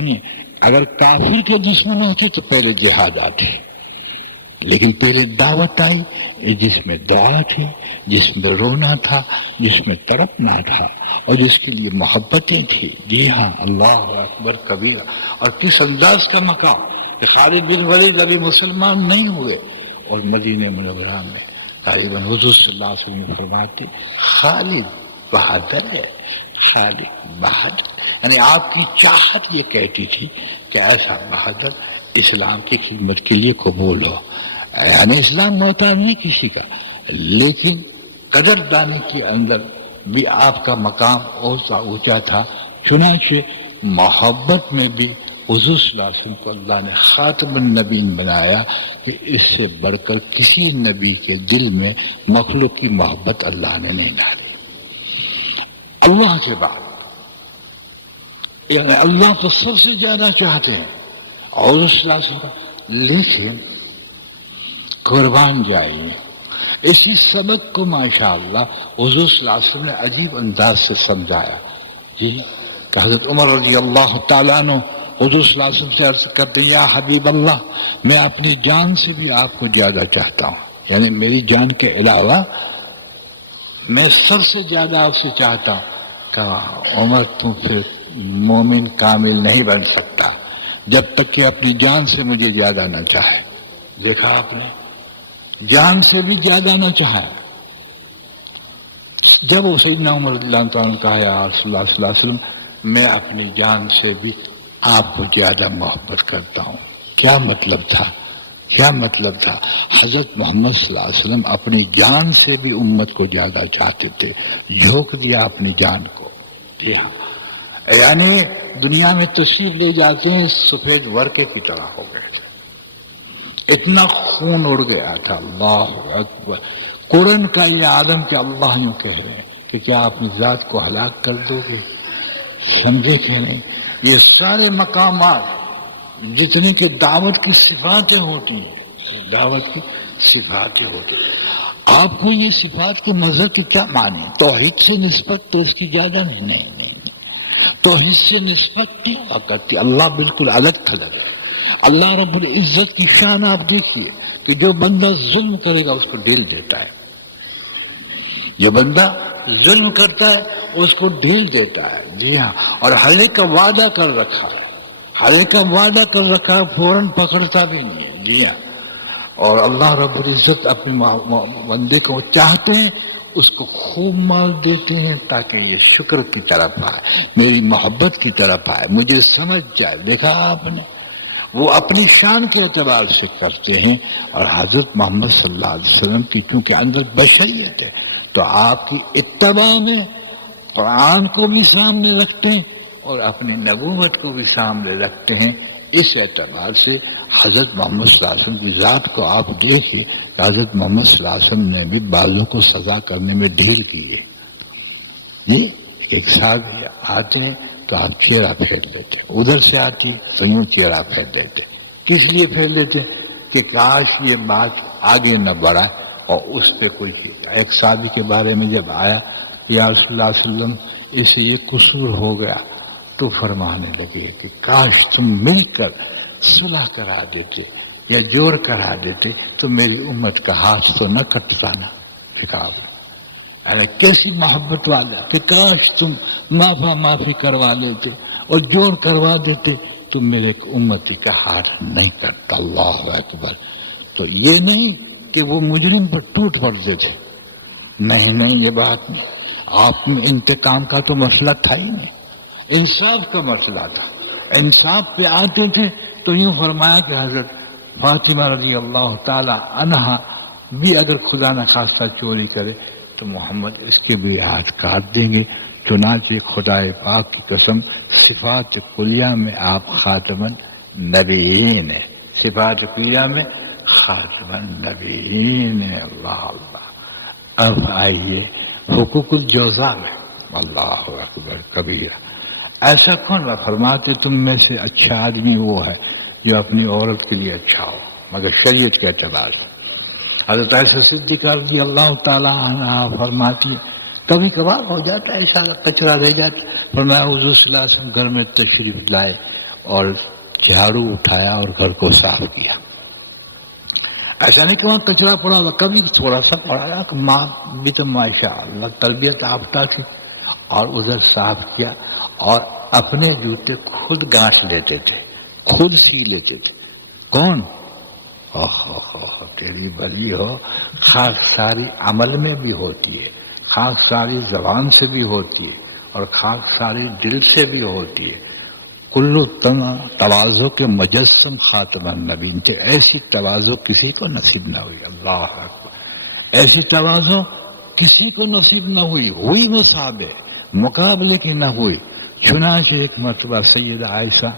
سنیے، اگر کافر کے دشمن ہوتے تو پہلے جہاد آتے، لیکن پہلے دعوت آئی جس میں دعا تھی، جس میں رونا تھا، جس میں تڑپنا تھا، اور جس کے لیے محبتیں تھی. جی ہاں، اللہ اکبر کبیرہ. اور کس انداز کا مقام کہ خالد بن ولید ابھی مسلمان نہیں ہوئے، اور مدینہ منورہ میں تقریباً حضور صلی اللہ علیہ وسلم فرماتے خالد بہادر ہے، خالد بہادر. یعنی آپ کی چاہت یہ کہتی تھی کہ ایسا بہادر اسلام کی خدمت کے لیے قبول ہو. یعنی اسلام محتاج نہیں کسی کا، لیکن قدردانی کے اندر بھی آپ کا مقام اونچا تھا. چنانچہ محبت میں بھی حضور صلی اللہ علیہ وسلم کو اللہ نے خاتم النبیین بنایا کہ اس سے بڑھ کر کسی نبی کے دل میں مخلوق کی محبت اللہ نے نہیں ڈالی. اللہ کے بعد یعنی اللہ تو سب سے زیادہ چاہتے ہیں اور حضور صلی اللہ علیہ وسلم، لیکن قربان جائیے اسی سبق کو ماشاءاللہ حضور صلی اللہ علیہ وسلم نے عجیب انداز سے سمجھایا. جی کہ حضرت عمر رضی اللہ تعالیٰ عنہ حضور صلی اللہ علیہ وسلم سے عرض کرتے یا حبیب اللہ، میں اپنی جان سے بھی آپ کو زیادہ چاہتا ہوں، یعنی میری جان کے علاوہ میں سب سے زیادہ آپ سے چاہتا ہوں. کہا عمر تم پھر مومن کامل نہیں بن سکتا جب تک کہ اپنی جان سے مجھے زیادہ نہ چاہے. دیکھا آپ نے، جان سے بھی زیادہ نہ چاہے. جب وہ سیدنا عمر رضی اللہ تعالیٰ نے کہا یا رسول اللہ صلی اللہ علیہ وسلم میں اپنی جان سے بھی آپ کو زیادہ محبت کرتا ہوں، کیا مطلب تھا؟ کیا مطلب تھا؟ حضرت محمد صلی اللہ علیہ وسلم اپنی جان سے بھی امت کو زیادہ چاہتے تھے، جھونک دیا اپنی جان کو. جی ہاں، یعنی دنیا میں تشریف لے جاتے ہیں سفید ورقے کی طرح ہو گئے تھے، اتنا خون اڑ گیا تھا. اللہ اکبر. قرآن کا یہ عالم کہ اللہ یوں کہہ رہے ہیں کہ کیا اپنی ذات کو ہلاک کر دو گے؟ سمجھے کہ نہیں؟ یہ سارے مقامات جتنی کہ دعوت کی صفاتیں ہوتی ہیں، دعوت کی صفاتیں ہوتی ہیں. آپ کو یہ صفات کے مظہر کے کیا معنی؟ توحید سے نسبت تو اس کی زیادہ نہیں. توحید سے نسبت نہیں ہوا کرتی. اللہ بالکل الگ تھلگ ہے. اللہ رب العزت کی شان آپ دیکھیے کہ جو بندہ ظلم کرے گا اس کو ڈھیل دیتا ہے. جو بندہ ظلم کرتا ہے اس کو ڈھیل دیتا ہے. جی ہاں، اور ہر ایک کا وعدہ کر رکھا ہے، ہر ایک کا وعدہ کر رکھا ہے، فوراً پکڑتا بھی نہیں ہے. جی ہاں، اور اللہ رب العزت اپنے بندے کو چاہتے ہیں اس کو خوب مال دیتے ہیں تاکہ یہ شکر کی طرف آئے، میری محبت کی طرف آئے، مجھے سمجھ جائے. دیکھا آپ نے، وہ اپنی شان کے اعتبار سے کرتے ہیں. اور حضرت محمد صلی اللہ علیہ وسلم کی چونکہ اندر بشریت ہے تو آپ کی اتباع میں قرآن کو بھی سامنے رکھتے ہیں اور اپنی نبوت کو بھی سامنے رکھتے ہیں. اس اعتبار سے حضرت محمد صلی اللہ علیہ وسلم کی ذات کو آپ دیکھیں کہ حضرت محمد صلی اللہ علیہ وسلم نے بھی بعضوں کو سزا کرنے میں ڈھیل کی ہے. جی ایک ساتھ آتے ہیں تو آپ چہرہ پھیر لیتے، ادھر سے آتی تو یوں چہرہ پھیر لیتے. کس لیے پھیر لیتے؟ کہ کاش یہ بات آگے نہ بڑھائے اور اس پہ کوئی چیز. ایک صحابی کے بارے میں جب آیا یا رسول اللہ صلی اللہ علیہ وسلم اس سے یہ قصور ہو گیا تو فرمانے لگے کہ کاش تم مل کر صلح کرا دیتے یا جوڑ کرا دیتے تو میری امت کا ہاتھ تو نہ کٹتا نا. کیسی محبت والا کہ کاش تم معافی کروا دیتے اور جوڑ کروا دیتے تو میرے امتی کا ہاتھ نہیں کٹتا. اللہ اکبر. تو یہ نہیں کہ وہ مجرم پر ٹوٹ پڑتے تھے، نہیں یہ بات نہیں. آپ میں انتقام کا تو مسئلہ تھا ہی نہیں، انصاف کا مسئلہ تھا. انصاف پہ آتے تھے تو یوں فرمایا کہ حضرت فاطمہ رضی اللہ تعالی عنہا بھی اگر خدا نخواستہ چوری کرے تو محمد اس کے بھی ہاتھ کاٹ دیں گے. چنانچہ خدا پاک کی قسم صفات کلیہ میں آپ خاتم النبیین ہیں، صفات کلیہ میں خاتم النبیین. اللہ اللہ. اب آئیے حقوق الجوزا میں. اللہ اکبر کبیرہ. ایسا کون نہ فرماتے تم میں سے اچھا آدمی وہ ہے جو اپنی عورت کے لیے اچھا ہو، مگر شریعت کے اعتبار سے. حضرت عائشہ صدیقہ رضی اللہ تعالیٰ عنہ فرماتی ہے کبھی کبھار ہو جاتا ہے ایسا کچرا رہ جاتا. فرمایا حضور صلی اللہ علیہ وسلم گھر میں تشریف لائے اور جھاڑو اٹھایا اور گھر کو صاف کیا. ایسا نہیں کہ وہاں کچرا پڑا ہوا، کبھی تھوڑا سا پڑا کہ ماں بھی تو ماشاء اللہ تربیت یافتہ تھی، اور ادھر صاف کیا. اور اپنے جوتے خود گانٹھ لیتے تھے، خود سی لیتے تھے. کون؟ تیری بلی ہو. خاص ساری عمل میں بھی ہوتی ہے، خاص ساری زبان سے بھی ہوتی ہے، اور خاص ساری دل سے بھی ہوتی ہے. کلو تواضع کے مجسم خاتم النبیین تھے. ایسی تواضع کسی کو نصیب نہ ہوئی. اللہ اکبر. ایسی تواضع کسی کو نصیب نہ ہوئی مصاب مقابلے کی نہ ہوئی. چنانچہ ایک مرتبہ سیدہ عائشہ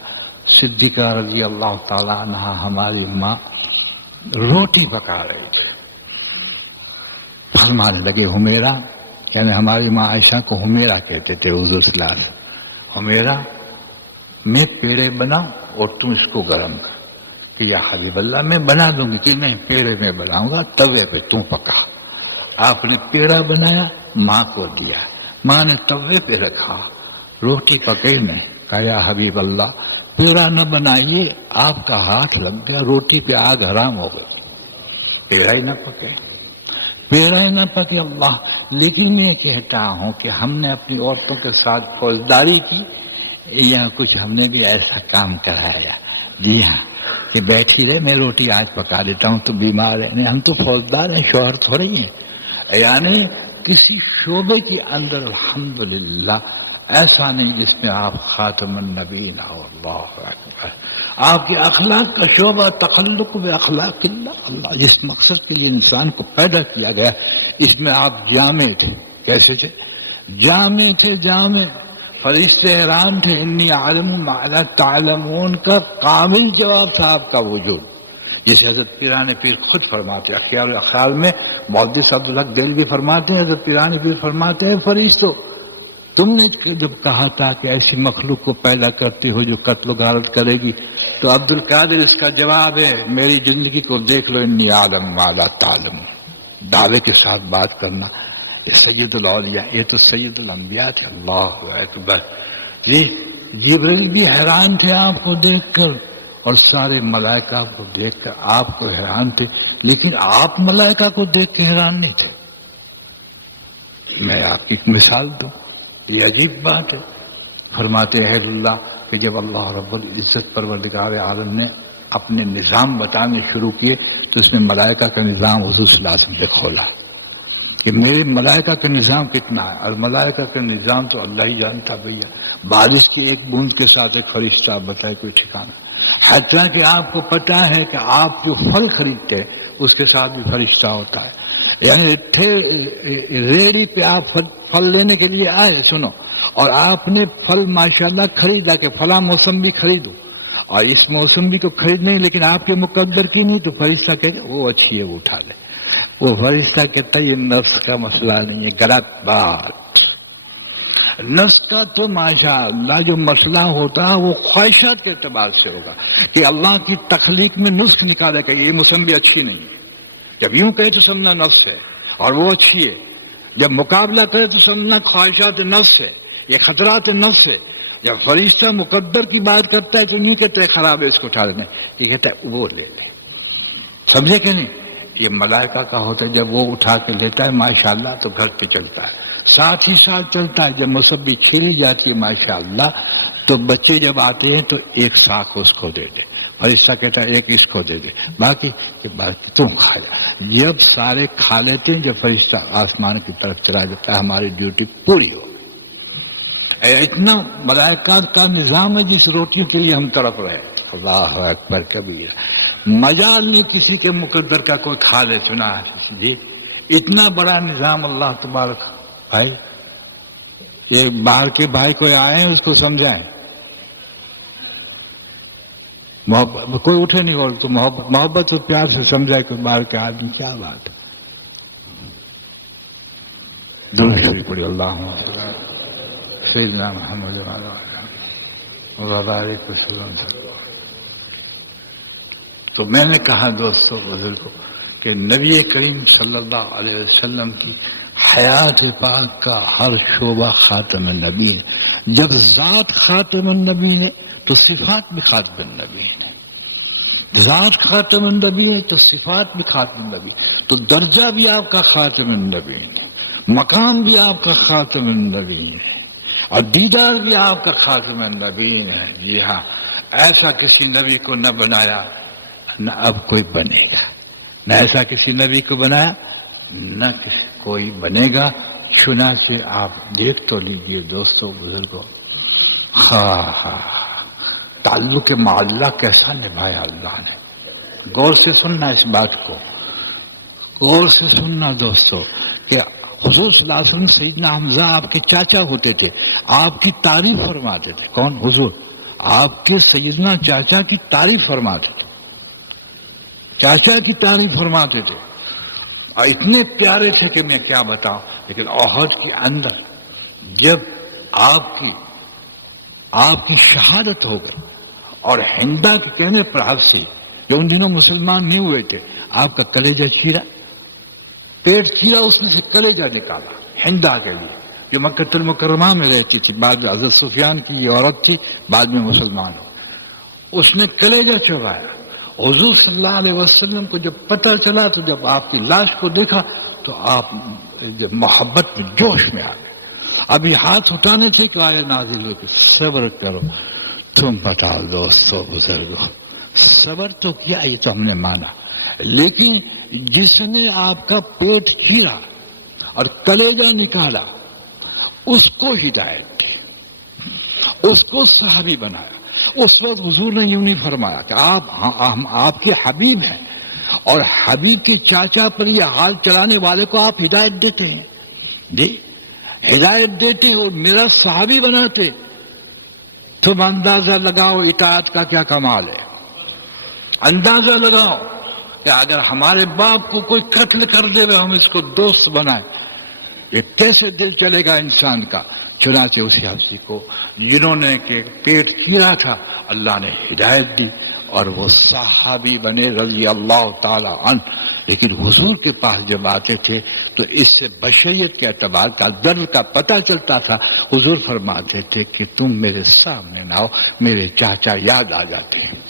صدیقہ رضی اللہ تعالیٰ عنہا ہماری ماں روٹی پکا رہی تھی. فرمانے لگے حمیرہ، یعنی ہماری ماں عائشہ کو حمیرہ کہتے تھے حضور صلی اللہ علیہ وسلم. حمیرہ میں پیڑے بناؤں اور تم اس کو گرم کر. کہ یا حبیب اللہ میں بنا دوں گی. کہ نہیں، پیڑے میں بناؤں گا، توے پہ تم پکا. آپ نے پیڑا بنایا، ماں کو دیا، ماں نے توے پہ رکھا، روٹی پکئی میں. کہا یا حبیب اللہ پیڑا نہ بنائیے، آپ کا ہاتھ لگ گیا، روٹی پہ آگ حرام ہو گئی. پیڑا ہی نہ پکے، پیڑا ہی نہ پکے. اللہ. لیکن میں کہتا ہوں کہ ہم نے اپنی عورتوں کے ساتھ فوجداری کی یا کچھ ہم نے بھی ایسا کام کرایا؟ جی ہاں، کہ بیٹھی رہے میں روٹی آج پکا دیتا ہوں تو بیمار ہے. نہیں، ہم تو فوجدار ہیں، شوہر تھوڑے ہی ہیں. یعنی کسی شعبے کے اندر الحمدللہ ایسا نہیں جس میں آپ خاتم النبیین ہو. اللہ اکبر. آپ کے اخلاق کا شعبہ تخلق باخلاق اللہ. جس مقصد کے لیے انسان کو پیدا کیا گیا، اس میں آپ جامع تھے. کیسے تھے؟ جامع تھے. جامع. فرشتے حیران تھے. انی عالم ما لا تعلمون کا کامل جواب تھا آپ کا وجود. جسے حضرت پیران پیر خود فرماتے ہیں. خیال میں محدث عبدالحق دہلوی فرماتے ہیں، حضرت پیران پیر فرماتے ہیں فرشتوں تم نے جب کہا تھا کہ ایسی مخلوق کو پیدا کرتی ہو جو قتل و غارت کرے گی، تو عبد القادر اس کا جواب ہے میری زندگی کو دیکھ لو، انی عالم ما لا تعلمون. دعوے کے ساتھ بات کرنا. یہ سید الاولیاء، یہ تو سید الانبیاء تھے. اللہ اکبر. یہ جبریل بھی حیران تھے آپ کو دیکھ کر، اور سارے ملائکہ آپ کو دیکھ کر آپ کو حیران تھے. لیکن آپ ملائکہ کو دیکھ کے حیران نہیں تھے. میں آپ کی ایک مثال دوں، یہ عجیب بات ہے. فرماتے ہیں اللہ کہ جب اللہ رب العزت پروردگار عالم نے اپنے نظام بتانے شروع کیے تو اس نے ملائکہ کا نظام حضور صلی اللہ علیہ وسلم سے کھولا کہ میرے ملائکہ کا نظام کتنا ہے. اور ملائکہ کا نظام تو اللہ ہی جانتا. بھیا بارش کی ایک بوند کے ساتھ ایک فرشتہ بتائے کوئی ٹھکانا. حتیٰ کہ آپ کو پتا ہے کہ آپ جو پھل خریدتے ہیں اس کے ساتھ بھی فرشتہ ہوتا ہے. یعنی ریڑھی پہ آپ پھل لینے کے لیے آئے، سنو، اور آپ نے پھل ماشاءاللہ خریدا کہ فلاں موسمی خریدو، اور اس موسمی کو خرید نہیں لیکن آپ کے مقدر کی نہیں، تو فرشتہ کہتے وہ اچھی ہے وہ اٹھا لے. وہ فرشتہ کہتا ہے یہ نفس کا مسئلہ نہیں ہے، غلط بات. نفس کا تو ماشاءاللہ جو مسئلہ ہوتا ہے وہ خواہشات کے اعتبار سے ہوگا کہ اللہ کی تخلیق میں نسخ نکالے کہ یہ موسمی اچھی نہیں ہے. جب یوں کہے تو سمجھنا نفس ہے اور وہ اچھی ہے. جب مقابلہ کرے تو سمجھنا خواہشات نفس ہے، یہ خطرات نفس ہے. جب فرشتہ مقدر کی بات کرتا ہے تو نہیں کہتا ہے خراب ہے اس کو اٹھا لینا، یہ کہتا ہے وہ لے لے. سمجھے کہ نہیں؟ یہ ملائکہ کا ہوتا ہے. جب وہ اٹھا کے لیتا ہے ماشاءاللہ تو گھر پہ چلتا ہے. ساتھ ہی ساتھ چلتا ہے. جب موسمی کھیلی جاتی ہے ماشاءاللہ تو بچے جب آتے ہیں تو ایک ساکھ اس کو دے دے. فرشتہ کہتا ہے ایک اس کو دے دے، باقی تم کھا جا. جب سارے کھا لیتے ہیں، جب فرشتہ آسمان کی طرف چلا جاتا ہے ہماری ڈیوٹی پوری ہو. اتنا ملائکات کا نظام ہے جس روٹیوں کے لیے ہم تڑپ رہے. اللہ اکبر کبیر. مجال نہیں کسی کے مقدر کا کوئی کھا لے. سنا جی اتنا بڑا نظام اللہ تبارک. بھائی یہ باہر کے بھائی کوئی آئے ہیں اس کو سمجھائیں. محبت کوئی اٹھے نہیں اور تو محبت تو پیار سے سمجھائے کوئی باہر کے آدمی. کیا بات ہے. درود شریف پڑھی. اللہ سیدنا محمد وبارک وسلم. تو میں نے کہا دوستوں بزرگوں کہ نبی کریم صلی اللہ علیہ وسلم کی حیات پاک کا ہر شعبہ خاتم النبی ہے. جب ذات خاتم النبی ہے تو صفات بھی خاتم النبی ہے، ذات خاتم النبی ہے تو صفات بھی خاتم النبی، تو درجہ بھی آپ کا خاتم النبی ہے، مقام بھی آپ کا خاتم النبی ہے، اور دیدار بھی آپ کا خاتم النبی ہے۔ جی ہاں، ایسا کسی نبی کو نہ بنایا نہ اب کوئی بنے گا، نہ ایسا کسی نبی کو بنایا نہ کسی کوئی بنے گا۔ چنانچہ آپ دیکھ تو لیجئے دوستوں بزرگوں، تعلق مع اللہ کیسا نبھایا اللہ نے۔ غور سے سننا اس بات کو، غور سے سننا دوستو، کہ حضور صلی اللہ علیہ وسلم سیدنا حمزہ آپ کے چاچا ہوتے تھے، آپ کی تعریف فرماتے تھے۔ کون؟ حضور آپ کے سیدنا چاچا کی تعریف فرماتے تھے، چاچا کی تعریف فرماتے تھے، اور اتنے پیارے تھے کہ میں کیا بتاؤں۔ لیکن احد کے اندر جب آپ کی شہادت ہو گئی، اور ہندا کے کہنے پر آپ سے جو ان دنوں مسلمان نہیں ہوئے تھے، آپ کا کلیجہ چیرا، پیٹ چیرا، اس میں سے کلیجہ نکالا ہندا کے لیے، جو مکہ المکرمہ میں رہتی تھی، بعد میں حضرت سفیان کی یہ عورت تھی، بعد میں مسلمان ہو، اس نے کلیجہ چبایا۔ حضور صلی اللہ علیہ وسلم کو جب پتہ چلا تو جب آپ کی لاش کو دیکھا تو آپ جب محبت میں جوش میں آ گئے، ابھی ہاتھ اٹھانے تھے کہ آئے نازل ہو کے صبر کرو۔ تم بتاؤ دوستو بزرگو، صبر تو کیا، یہ تو ہم نے مانا، لیکن جس نے آپ کا پیٹ چیرا اور کلیجہ نکالا اس کو ہدایت دی، اس کو صحابی بنایا۔ اس وقت حضور نے یوں نہیں فرمایا کہ ہم آپ کے حبیب ہیں، اور حبیب کے چاچا پر یہ حال چلانے والے کو آپ ہدایت دیتے ہیں، جی ہدایت دیتے ہیں اور میرا صحابی بناتے۔ تم اندازہ لگاؤ اطاعت کا کیا کمال ہے، اندازہ لگاؤ کہ اگر ہمارے باپ کو کوئی قتل کر دے ہم اس کو دوست بنائیں، یہ کیسے دل چلے گا انسان کا۔ چنانچہ اسی حبشی کو جنہوں نے کہ پیٹ چیرا تھا اللہ نے ہدایت دی، اور وہ صحابی بنے رضی اللہ تعالی عنہ۔ لیکن حضور کے پاس جب آتے تھے تو اس سے بشریت کے اعتبار کا درد کا پتہ چلتا تھا۔ حضور فرماتے تھے کہ تم میرے سامنے نہ آؤ، میرے چاچا یاد آ جاتے ہیں،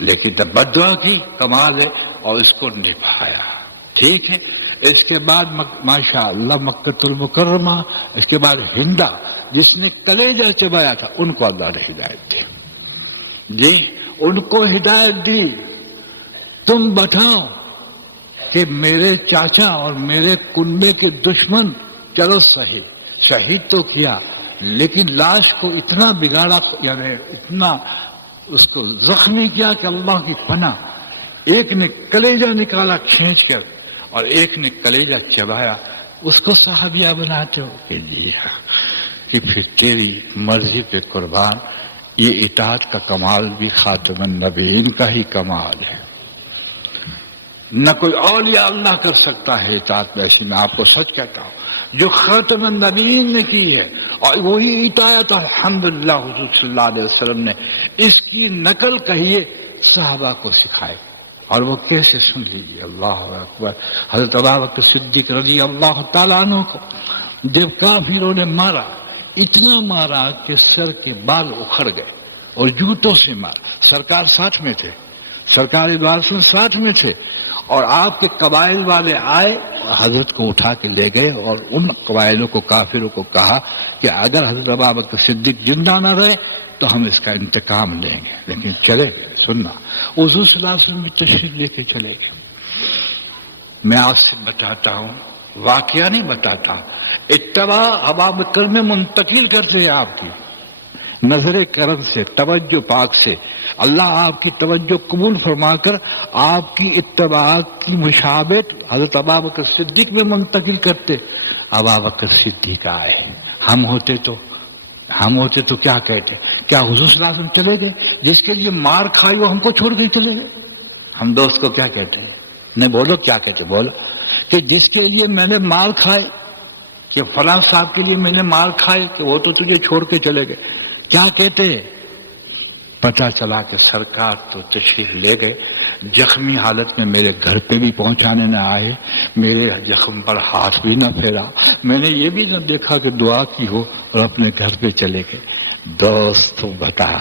لیکن جب بددعا کی کمال ہے اور اس کو نبھایا، ٹھیک ہے۔ اس کے بعد ماشاء اللہ مکہ المکرمہ، اس کے بعد ہندا جس نے کلیجہ چبایا تھا ان کو اللہ نے ہدایت دی، جی ان کو ہدایت دی۔ تم بتاؤ کہ میرے چاچا اور میرے کنبے کے دشمن، چلو صحیح شہید تو کیا، لیکن لاش کو اتنا بگاڑا، یعنی اتنا اس کو زخمی کیا کہ اللہ کی پناہ، ایک نے کلیجہ نکالا کھینچ کر اور ایک نے کلیجہ چبایا، اس کو صحابیہ بناتے ہو کہ جی ہاں، کہ پھر تیری مرضی پہ قربان۔ یہ اطاعت کا کمال بھی خاتم النبیین کا ہی کمال ہے، نہ کوئی اولیاء اللہ کر سکتا ہے اطاعت ایسی، میں آپ کو سچ کہتا ہوں، جو خاتم النبیین نے کی ہے، اور وہی اطاعت الحمدللہ حضور صلی اللہ علیہ وسلم نے اس کی نقل کہیے صحابہ کو سکھائے، اور وہ کیسے سن لیجیے، اللہ اکبر۔ حضرت ابوبکر صدیق رضی اللہ تعالیٰ عنہ کو جب کافروں نے مارا، اتنا مارا کہ سر کے بال اکھڑ گئے، اور جوتوں سے مارا، سرکار ساتھ میں تھے، سرکار دوارسن ساتھ میں تھے، اور آپ کے قبائل والے آئے حضرت کو اٹھا کے لے گئے، اور ان قبائلوں کو کافروں کو کہا کہ اگر حضرت ابوبکر صدیق زندہ نہ رہے تو ہم اس کا انتقام لیں گے، لیکن چلے گئے۔ سننا، حضور صلی اللہ علیہ وسلم بھی تشریف لے کے چلے گئے۔ میں آپ سے بتاتا ہوں، واقعہ نہیں بتاتا، اتباع ابوبکر میں منتقل کرتے ہیں آپ کی نظر کرم سے، توجہ پاک سے، اللہ آپ کی توجہ قبول فرما کر آپ کی اتباع کی مشابہت حضرت ابوبکر صدیق میں منتقل کرتے۔ ابوبکر صدیق آئے، ہم ہوتے تو کیا کہتے؟ کیا حضور صلی اللہ علیہ وسلم چلے گئے؟ جس کے لیے مار کھائی وہ ہم کو چھوڑ کے چلے گئے؟ ہم دوست کو کیا کہتے ہیں؟ نہیں بولو کیا کہتے، بولو کہ جس کے لیے میں نے مار کھائے، کہ فلاں صاحب کے لیے میں نے مار کھائے کہ وہ تو تجھے چھوڑ کے چلے گئے، کیا کہتے؟ پتہ چلا کہ سرکار تو تشریف لے گئے، زخمی حالت میں میرے گھر پہ بھی پہنچانے نہ آئے، میرے زخم پر ہاتھ بھی نہ پھیرا، میں نے یہ بھی نہ دیکھا کہ دعا کی ہو، اور اپنے گھر پہ چلے گئے۔ دوست تو بتا